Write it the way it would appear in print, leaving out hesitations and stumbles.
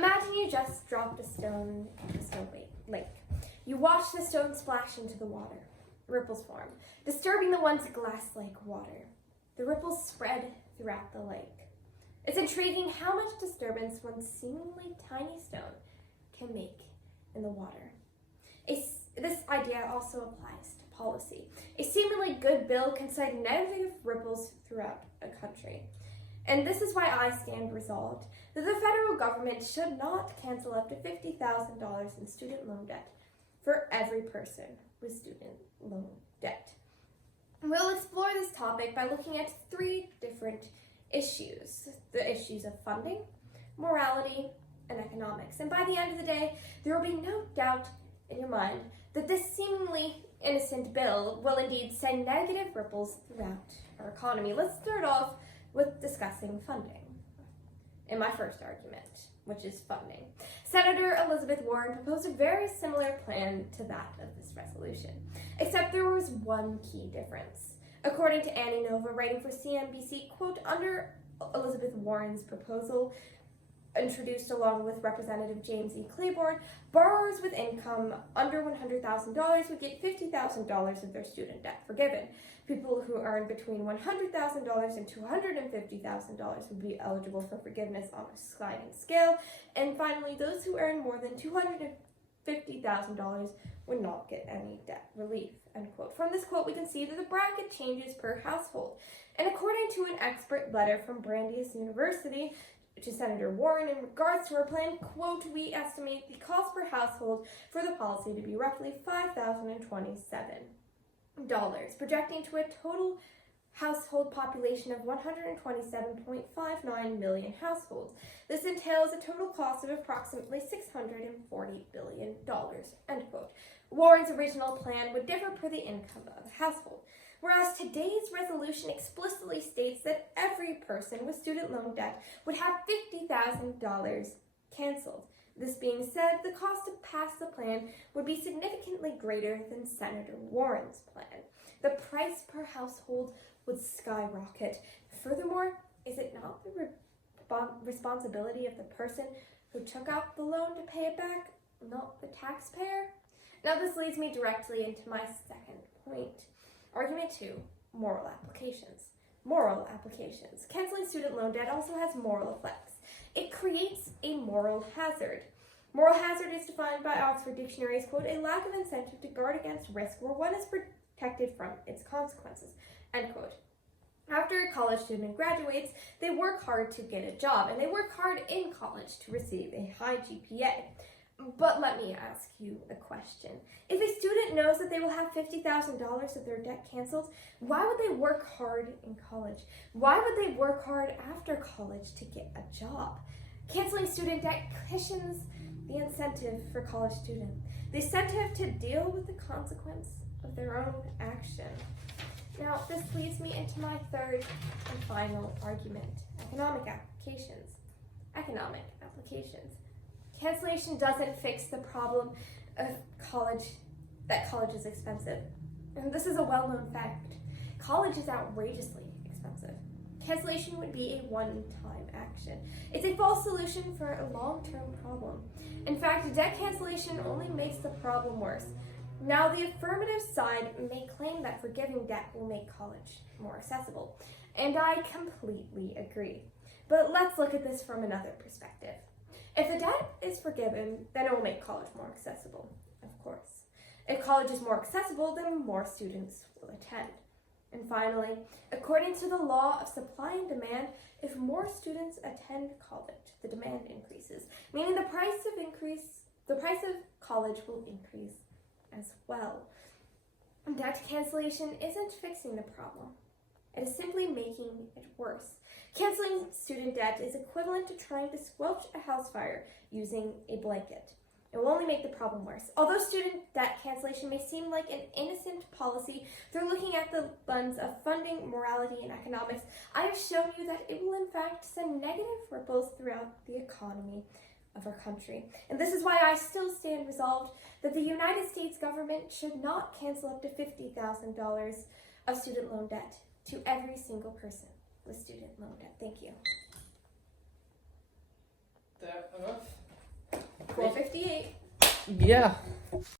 Imagine you just dropped a stone into a snow lake. You watch the stone splash into the water. Ripples form, disturbing the once glass-like water. The ripples spread throughout the lake. It's intriguing how much disturbance one seemingly tiny stone can make in the water. This idea also applies to policy. A seemingly good bill can send negative ripples throughout a country. And this is why I stand resolved that the federal government should not cancel up to $50,000 in student loan debt for every person with student loan debt. We'll explore this topic by looking at 3 different issues. The issues of funding, morality, and economics. And by the end of the day, there will be no doubt in your mind that this seemingly innocent bill will indeed send negative ripples throughout our economy. Let's start off with discussing funding. In my first argument, which is funding. Senator Elizabeth Warren proposed a very similar plan to that of this resolution, except there was one key difference. According to Annie Nova, writing for CNBC, quote, under Elizabeth Warren's proposal, introduced along with Representative James E. Claiborne, borrowers with income under $100,000 would get $50,000 of their student debt forgiven. People who earn between $100,000 and $250,000 would be eligible for forgiveness on a sliding scale. And finally, those who earn more than $250,000 would not get any debt relief, end quote. From this quote, we can see that the bracket changes per household. And according to an expert letter from Brandeis University, to Senator Warren in regards to her plan, quote, we estimate the cost per household for the policy to be roughly $5,027, projecting to a total household population of 127.59 million households. This entails a total cost of approximately $640 billion, end quote. Warren's original plan would differ per the income of the household, whereas today's resolution explicitly states that every person with student loan debt would have $50,000 canceled. This being said, the cost to pass the plan would be significantly greater than Senator Warren's plan. The price per household would skyrocket. Furthermore, is it not the responsibility of the person who took out the loan to pay it back, not the taxpayer? Now this leads me directly into my second point. Argument 2, moral applications. Moral applications. Canceling student loan debt also has moral effects. It creates a moral hazard. Moral hazard is defined by Oxford Dictionary as, quote, a lack of incentive to guard against risk where one is protected from its consequences, end quote. After a college student graduates, they work hard to get a job, and they work hard in college to receive a high GPA. But let me ask you a question. If a student knows that they will have $50,000 of their debt canceled, why would they work hard in college? Why would they work hard after college to get a job? Canceling student debt cushions the incentive for college students. The incentive to deal with the consequence of their own action. Now, this leads me into my third and final argument, economic applications. Economic applications. Cancellation doesn't fix the problem of that college is expensive. And this is a well-known fact. College is outrageously expensive. Cancellation would be a one-time action. It's a false solution for a long-term problem. In fact, debt cancellation only makes the problem worse. Now, the affirmative side may claim that forgiving debt will make college more accessible, and I completely agree. But let's look at this from another perspective. If the debt is forgiven, then it will make college more accessible, of course. If college is more accessible, then more students will attend. And finally, according to the law of supply and demand, if more students attend college, the demand increases, meaning the price of college will increase as well. Debt cancellation isn't fixing the problem. It is simply making it worse. Canceling student debt is equivalent to trying to squelch a house fire using a blanket. It will only make the problem worse. Although student debt cancellation may seem like an innocent policy, through looking at the lens of funding, morality, and economics, I have shown you that it will in fact send negative ripples throughout the economy of our country. And this is why I still stand resolved that the United States government should not cancel up to $50,000 of student loan debt to every single person with student loan debt. Thank you. That enough? 58. Yeah.